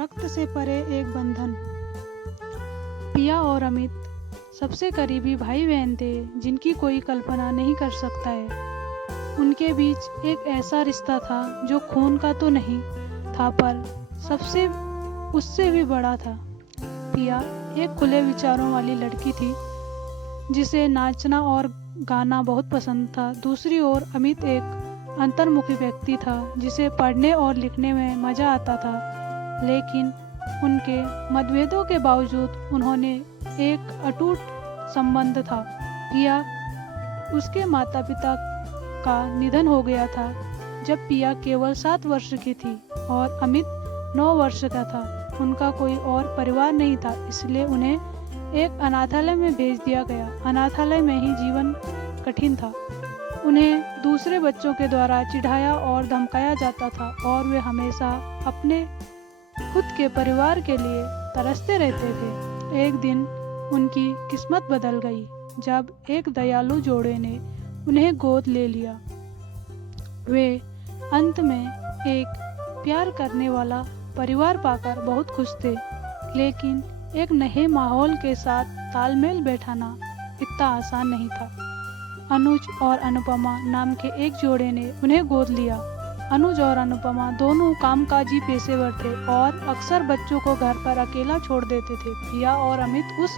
रक्त से परे एक बंधन। पिया और अमित सबसे करीबी भाई बहन थे जिनकी कोई कल्पना नहीं कर सकता है। उनके बीच एक ऐसा रिश्ता था जो खून का तो नहीं था पर सबसे उससे भी बड़ा था। पिया एक खुले विचारों वाली लड़की थी जिसे नाचना और गाना बहुत पसंद था। दूसरी ओर अमित एक अंतर्मुखी व्यक्ति था जिसे पढ़ने और लिखने में मज़ा आता था, लेकिन उनके मतभेदों के बावजूद उन्होंने एक अटूट संबंध था। पिया उसके माता पिता का निधन हो गया था जब पिया केवल 7 वर्ष की थी और अमित 9 वर्ष का था। उनका कोई और परिवार नहीं था, इसलिए उन्हें एक अनाथालय में भेज दिया गया। अनाथालय में ही जीवन कठिन था। उन्हें दूसरे बच्चों के द्वारा चिढ़ाया और धमकाया जाता था और वे हमेशा अपने खुद के परिवार के लिए तरसते रहते थे। एक दिन उनकी किस्मत बदल गई जब एक दयालु जोड़े ने उन्हें गोद ले लिया। वे अंत में एक प्यार करने वाला परिवार पाकर बहुत खुश थे, लेकिन एक नए माहौल के साथ तालमेल बैठाना इतना आसान नहीं था। अनुज और अनुपमा नाम के एक जोड़े ने उन्हें गोद लिया। अनुज और अनुपमा दोनों कामकाजी पेशेवर थे और अक्सर बच्चों को घर पर अकेला छोड़ देते थे। पिया और अमित उस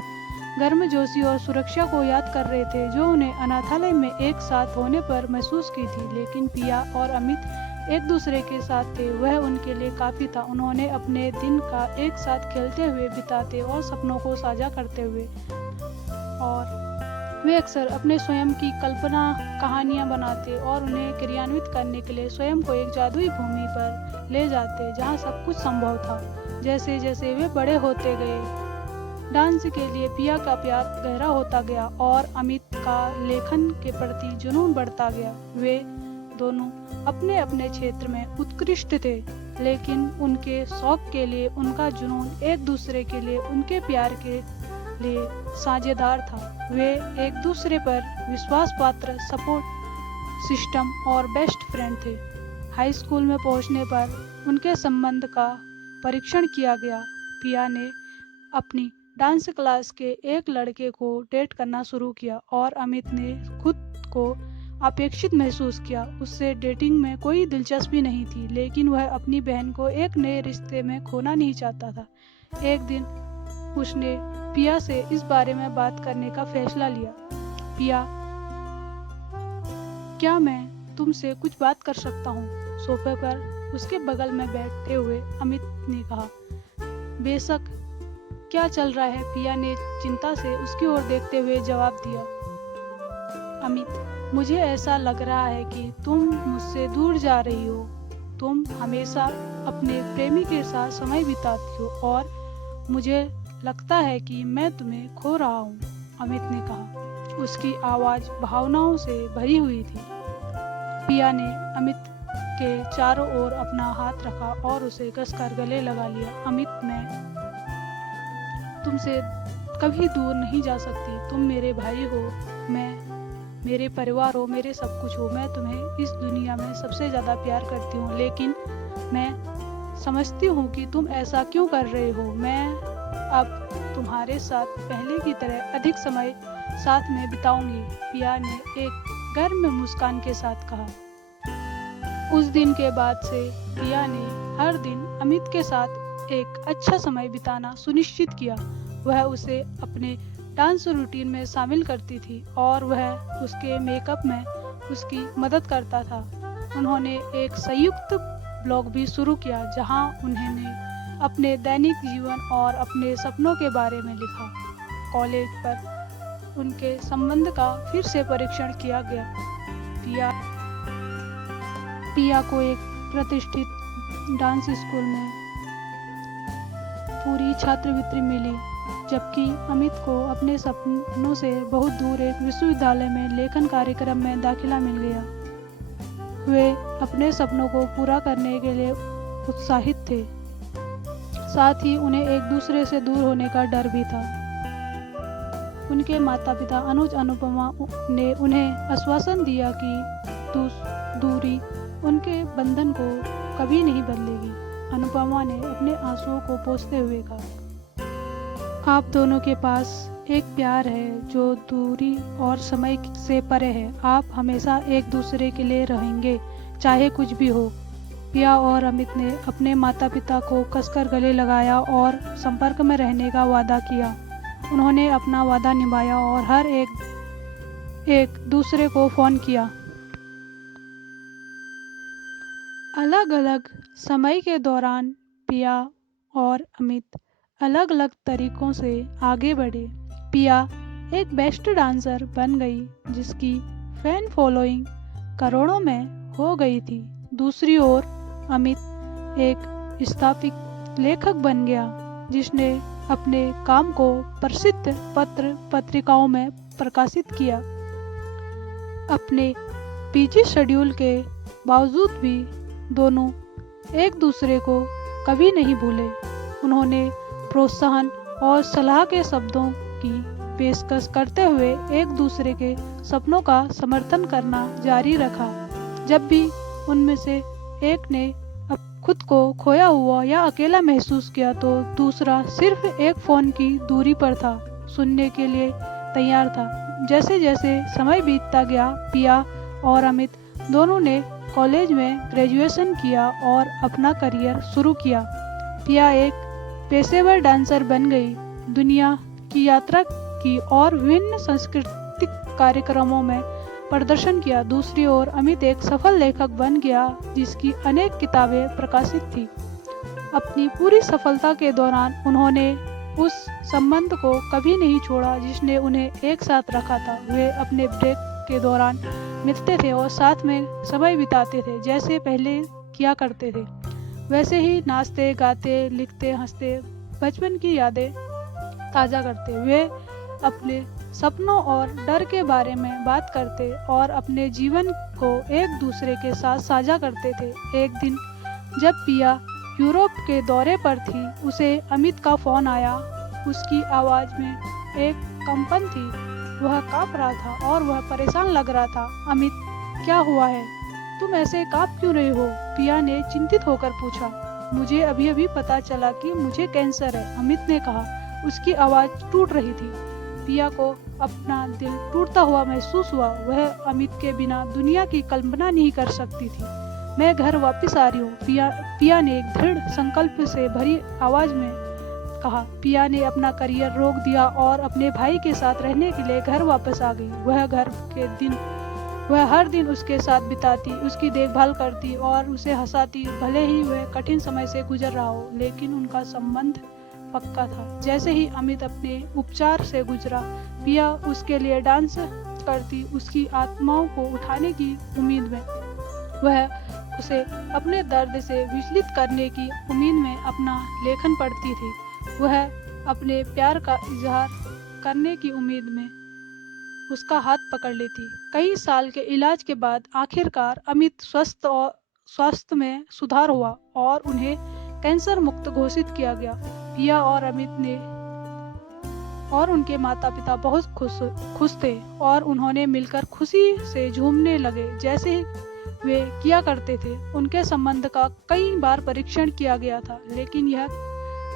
गर्मजोशी और सुरक्षा को याद कर रहे थे जो उन्हें अनाथालय में एक साथ होने पर महसूस की थी। लेकिन पिया और अमित एक दूसरे के साथ थे, वह उनके लिए काफ़ी था। उन्होंने अपने दिन का एक साथ खेलते हुए बिताते और सपनों को साझा करते हुए, और वे अक्सर अपने स्वयं की कल्पना कहानियां बनाते और उन्हें क्रियान्वित करने के लिए स्वयं को एक जादुई भूमि पर ले जाते जहां सब कुछ संभव था। जैसे जैसे वे बड़े होते गए, डांस के लिए पिया का प्यार गहरा होता गया और अमित का लेखन के प्रति जुनून बढ़ता गया। वे दोनों अपने अपने क्षेत्र में उत्कृष्ट थे, लेकिन उनके शौक के लिए उनका जुनून एक दूसरे के लिए उनके प्यार के लिए साझेदार था। वे एक दूसरे पर विश्वास पात्र सपोर्ट सिस्टम और बेस्ट फ्रेंड थे। हाई स्कूल में पहुंचने पर उनके संबंध का परीक्षण किया गया। पिया ने अपनी डांस क्लास के एक लड़के को डेट करना शुरू किया और अमित ने खुद को अपेक्षित महसूस किया। उससे डेटिंग में कोई दिलचस्पी नहीं थी, लेकिन वह अपनी बहन को एक नए रिश्ते में खोना नहीं चाहता था। एक दिन उसने पिया से इस बारे में बात करने का फैसला लिया। पिया, क्या मैं तुमसे कुछ बात कर सकता हूँ? सोफे पर उसके बगल में बैठे हुए अमित ने कहा। बेशक, क्या चल रहा है? पिया ने चिंता से उसकी ओर देखते हुए जवाब दिया। अमित, मुझे ऐसा लग रहा है कि तुम मुझसे दूर जा रही हो। तुम हमेशा अपने प्रेमी के साथ समय बिताती हो और मुझे लगता है कि मैं तुम्हें खो रहा हूँ, अमित ने कहा। उसकी आवाज़ भावनाओं से भरी हुई थी। पिया ने अमित के चारों ओर अपना हाथ रखा और उसे कसकर गले लगा लिया। अमित, मैं तुमसे कभी दूर नहीं जा सकती। तुम मेरे भाई हो, मेरे परिवार हो, मेरे सब कुछ हो। मैं तुम्हें इस दुनिया में सबसे ज़्यादा प्यार करती हूँ, लेकिन मैं समझती हूँ कि तुम ऐसा क्यों कर रहे हो। मैं अब तुम्हारे साथ पहले की तरह अधिक समय साथ में बिताऊंगी, पिया ने एक गर्म मुस्कान के साथ कहा। उस दिन के बाद से पिया ने हर दिन अमित के साथ एक अच्छा समय बिताना सुनिश्चित किया। वह उसे अपने डांस रूटीन में शामिल करती थी और वह उसके मेकअप में उसकी मदद करता था। उन्होंने एक संयुक्त ब्लॉग भी शुरू किया जहां उन्होंने अपने दैनिक जीवन और अपने सपनों के बारे में लिखा। कॉलेज पर उनके संबंध का फिर से परीक्षण किया गया। पिया को एक प्रतिष्ठित डांस स्कूल में पूरी छात्रवृत्ति मिली, जबकि अमित को अपने सपनों से बहुत दूर एक विश्वविद्यालय में लेखन कार्यक्रम में दाखिला मिल गया। वे अपने सपनों को पूरा करने के लिए उत्साहित थे, साथ ही उन्हें एक दूसरे से दूर होने का डर भी था। उनके माता पिता अनुज अनुपमा ने उन्हें आश्वासन दिया कि दूरी उनके बंधन को कभी नहीं बदलेगी। अनुपमा ने अपने आंसुओं को पोंछते हुए कहा। आप दोनों के पास एक प्यार है जो दूरी और समय से परे है। आप हमेशा एक दूसरे के लिए रहेंगे, चाहे कुछ भी हो। पिया और अमित ने अपने माता पिता को कसकर गले लगाया और संपर्क में रहने का वादा किया। उन्होंने अपना वादा निभाया और हर एक दूसरे को फ़ोन किया। अलग अलग समय के दौरान पिया और अमित अलग अलग तरीकों से आगे बढ़े। पिया एक बेस्ट डांसर बन गई जिसकी फैन फॉलोइंग करोड़ों में हो गई थी। दूसरी ओर अमित एक स्थापित लेखक बन गया जिसने अपने काम को प्रसिद्ध पत्र पत्रिकाओं में प्रकाशित किया। अपने बिजी शेड्यूल के बावजूद भी दोनों एक दूसरे को कभी नहीं भूले। उन्होंने प्रोत्साहन और सलाह के शब्दों की पेशकश करते हुए एक दूसरे के सपनों का समर्थन करना जारी रखा। जब भी उनमें से एक ने खुद को खोया हुआ या अकेला महसूस किया तो दूसरा सिर्फ एक फ़ोन की दूरी पर था, सुनने के लिए तैयार था। जैसे जैसे समय बीतता गया, पिया और अमित दोनों ने कॉलेज में ग्रेजुएशन किया और अपना करियर शुरू किया। पिया एक पेशेवर डांसर बन गई, दुनिया की यात्रा की और विभिन्न सांस्कृतिक कार्यक्रमों में प्रदर्शन किया। दूसरी ओर अमित एक सफल लेखक बन गया जिसकी अनेक किताबें प्रकाशित थी। अपनी पूरी सफलता के दौरान उन्होंने उस संबंध को कभी नहीं छोड़ा जिसने उन्हें एक साथ रखा था। वे अपने ब्रेक के दौरान मिलते थे और साथ में समय बिताते थे, जैसे पहले किया करते थे। वैसे ही नाचते, गाते, लिखते, हंसते, बचपन की यादें ताज़ा करते। वे अपने सपनों और डर के बारे में बात करते और अपने जीवन को एक दूसरे के साथ साझा करते थे। एक दिन जब पिया यूरोप के दौरे पर थी, उसे अमित का फ़ोन आया। उसकी आवाज़ में एक कंपन थी, वह काँप रहा था और वह परेशान लग रहा था। अमित, क्या हुआ है? तुम ऐसे काँप क्यों रहे हो? पिया ने चिंतित होकर पूछा। मुझे अभी अभी पता चला कि मुझे कैंसर है, अमित ने कहा। उसकी आवाज़ टूट रही थी। पिया को अपना दिल टूटता हुआ महसूस हुआ। वह अमित के बिना दुनिया की कल्पना नहीं कर सकती थी। मैं घर वापस आ रही हूँ, पिया ने एक दृढ़ संकल्प से भरी आवाज़ में कहा। पिया ने अपना करियर रोक दिया और अपने भाई के साथ रहने के लिए घर वापस आ गई। वह हर दिन उसके साथ बिताती, उसकी देखभाल करती और उसे हंसाती। भले ही वह कठिन समय से गुजर रहा हो, लेकिन उनका संबंध पक्का था। जैसे ही अमित अपने उपचार से गुजरा, पिया उसके लिए डांस करती, उसकी आत्माओं को उठाने की उम्मीद में। वह उसे अपने दर्द से विचलित करने की उम्मीद में अपना लेखन पढ़ती थी। वह अपने प्यार का इजहार करने की उम्मीद में उसका हाथ पकड़ लेती। कई साल के इलाज के बाद आखिरकार अमित स्वास्थ्य में सुधार हुआ और उन्हें कैंसर मुक्त घोषित किया गया। पिया और अमित ने और उनके माता पिता बहुत खुश थे और उन्होंने मिलकर खुशी से झूमने लगे जैसे वे किया करते थे। उनके संबंध का कई बार परीक्षण किया गया था, लेकिन यह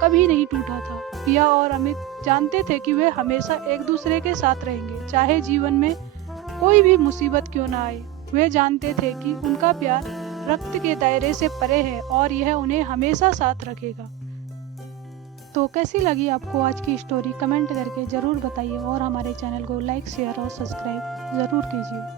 कभी नहीं टूटा था। पिया और अमित जानते थे कि वे हमेशा एक दूसरे के साथ रहेंगे, चाहे जीवन में कोई भी मुसीबत क्यों ना आए। वे जानते थे कि उनका प्यार रक्त के दायरे से परे है और यह उन्हें हमेशा साथ रखेगा। तो कैसी लगी आपको आज की स्टोरी? कमेंट करके ज़रूर बताइए और हमारे चैनल को लाइक, शेयर और सब्सक्राइब ज़रूर कीजिए।